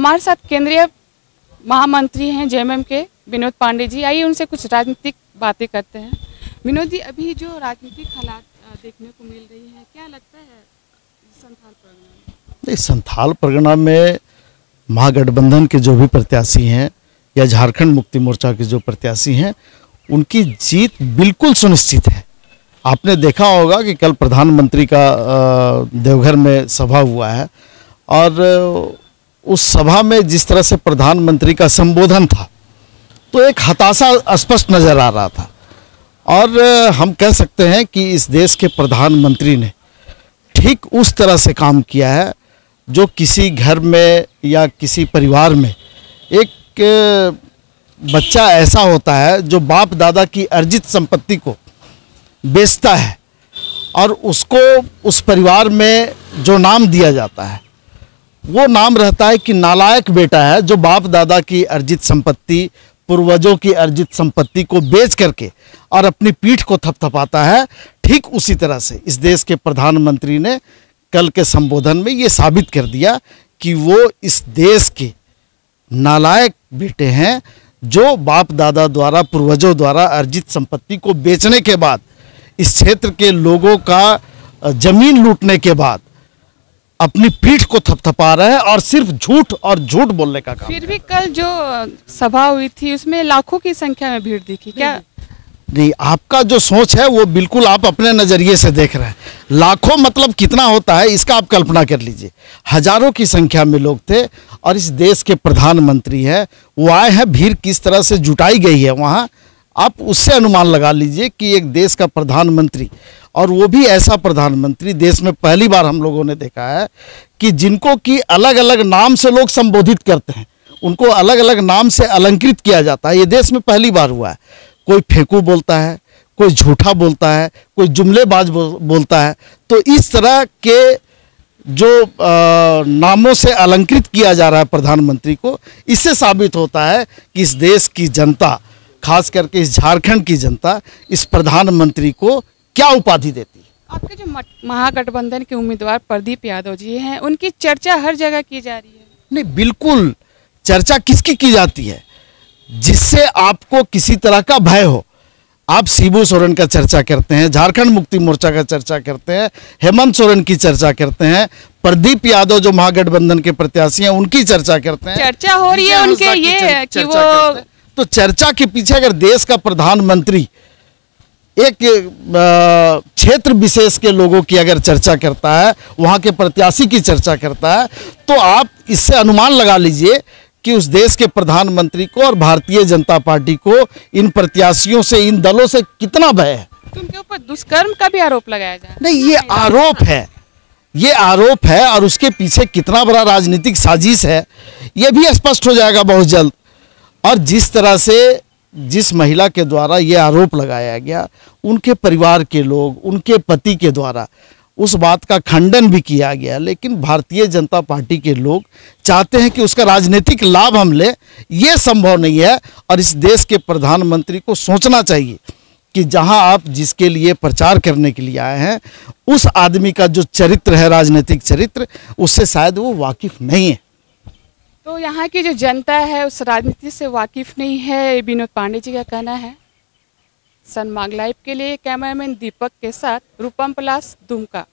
हमारे साथ केंद्रीय महामंत्री हैं जेएमएम के विनोद पांडे जी। आइए उनसे कुछ राजनीतिक बातें करते हैं। विनोद जी, अभी जो राजनीतिक हालात देखने को मिल रही है, क्या लगता है संथाल परगना में? संथाल परगना में महागठबंधन के जो भी प्रत्याशी हैं या झारखंड मुक्ति मोर्चा के जो प्रत्याशी हैं, उनकी जीत बिल्कुल सुनिश्चित है। आपने देखा होगा कि कल प्रधानमंत्री का देवघर में सभा हुआ है और उस सभा में जिस तरह से प्रधानमंत्री का संबोधन था तो एक हताशा स्पष्ट नजर आ रहा था। और हम कह सकते हैं कि इस देश के प्रधानमंत्री ने ठीक उस तरह से काम किया है जो किसी घर में या किसी परिवार में एक बच्चा ऐसा होता है जो बाप दादा की अर्जित संपत्ति को बेचता है और उसको उस परिवार में जो नाम दिया जाता है वो नाम रहता है कि नालायक बेटा है जो बाप दादा की अर्जित संपत्ति, पूर्वजों की अर्जित संपत्ति को बेच करके और अपनी पीठ को थपथपाता है। ठीक उसी तरह से इस देश के प्रधानमंत्री ने कल के संबोधन में ये साबित कर दिया कि वो इस देश के नालायक बेटे हैं जो बाप दादा द्वारा, पूर्वजों द्वारा अर्जित संपत्ति को बेचने के बाद, इस क्षेत्र के लोगों का जमीन लूटने के बाद अपनी पीठ को थपथपा रहे हैं और सिर्फ झूठ और झूठ बोलने का काम। फिर भी कल जो सभा हुई थी उसमें लाखों की संख्या में भीड़ दिखी क्या? नहीं, आपका जो सोच है वो बिल्कुल आप अपने नज़रिए से देख रहे हैं। लाखों मतलब कितना होता है इसका आप कल्पना कर लीजिए। हजारों की संख्या में लोग थे और इस देश के प्रधानमंत्री हैं, वो आए हैं। भीड़ किस तरह से जुटाई गई है वहाँ, आप उससे अनुमान लगा लीजिए कि एक देश का प्रधानमंत्री, और वो भी ऐसा प्रधानमंत्री देश में पहली बार हम लोगों ने देखा है कि जिनको कि अलग अलग नाम से लोग संबोधित करते हैं, उनको अलग अलग नाम से अलंकृत किया जाता है। ये देश में पहली बार हुआ है। कोई फेंकू बोलता है, कोई झूठा बोलता है, कोई जुमलेबाज बोलता है। तो इस तरह के जो नामों से अलंकृत किया जा रहा है प्रधानमंत्री को, इससे साबित होता है कि इस देश की जनता, खास करके इस झारखंड की जनता, इस प्रधानमंत्री को क्या उपाधि देती है। आपके जो महागठबंधन के उम्मीदवार प्रदीप यादव जी हैं, उनकी चर्चा हर जगह की जा रही है। नहीं, बिल्कुल चर्चा किसकी की जाती है? जिससे आपको किसी तरह का भय हो। आप शिबू सोरेन का चर्चा करते हैं, झारखंड मुक्ति मोर्चा का चर्चा करते हैं, हेमंत सोरेन की चर्चा करते हैं, प्रदीप यादव जो महागठबंधन के प्रत्याशी हैं उनकी चर्चा करते हैं। चर्चा हो रही है उनके ये कि वो, तो चर्चा के पीछे अगर देश का प्रधानमंत्री एक क्षेत्र विशेष के लोगों की अगर चर्चा करता है, वहाँ के प्रत्याशी की चर्चा करता है, तो आप इससे अनुमान लगा लीजिए कि उस देश के प्रधानमंत्री को और भारतीय जनता पार्टी को इन प्रत्याशियों से, इन दलों से कितना भय है। तो उनके ऊपर दुष्कर्म का भी आरोप लगाया जाए। नहीं, ये आरोप है, ये आरोप है और उसके पीछे कितना बड़ा राजनीतिक साजिश है ये भी स्पष्ट हो जाएगा बहुत जल्द। और जिस तरह से जिस महिला के द्वारा ये आरोप लगाया गया, उनके परिवार के लोग, उनके पति के द्वारा उस बात का खंडन भी किया गया, लेकिन भारतीय जनता पार्टी के लोग चाहते हैं कि उसका राजनीतिक लाभ हम लें। ये संभव नहीं है। और इस देश के प्रधानमंत्री को सोचना चाहिए कि जहां आप जिसके लिए प्रचार करने के लिए आए हैं, उस आदमी का जो चरित्र है, राजनीतिक चरित्र, उससे शायद वो वाकिफ नहीं है। तो यहाँ की जो जनता है उस राजनीति से वाकिफ नहीं है, विनोद पांडे जी का कहना है। सनमार्ग लाइव के लिए कैमरामैन दीपक के साथ रूपम पलास, दुमका।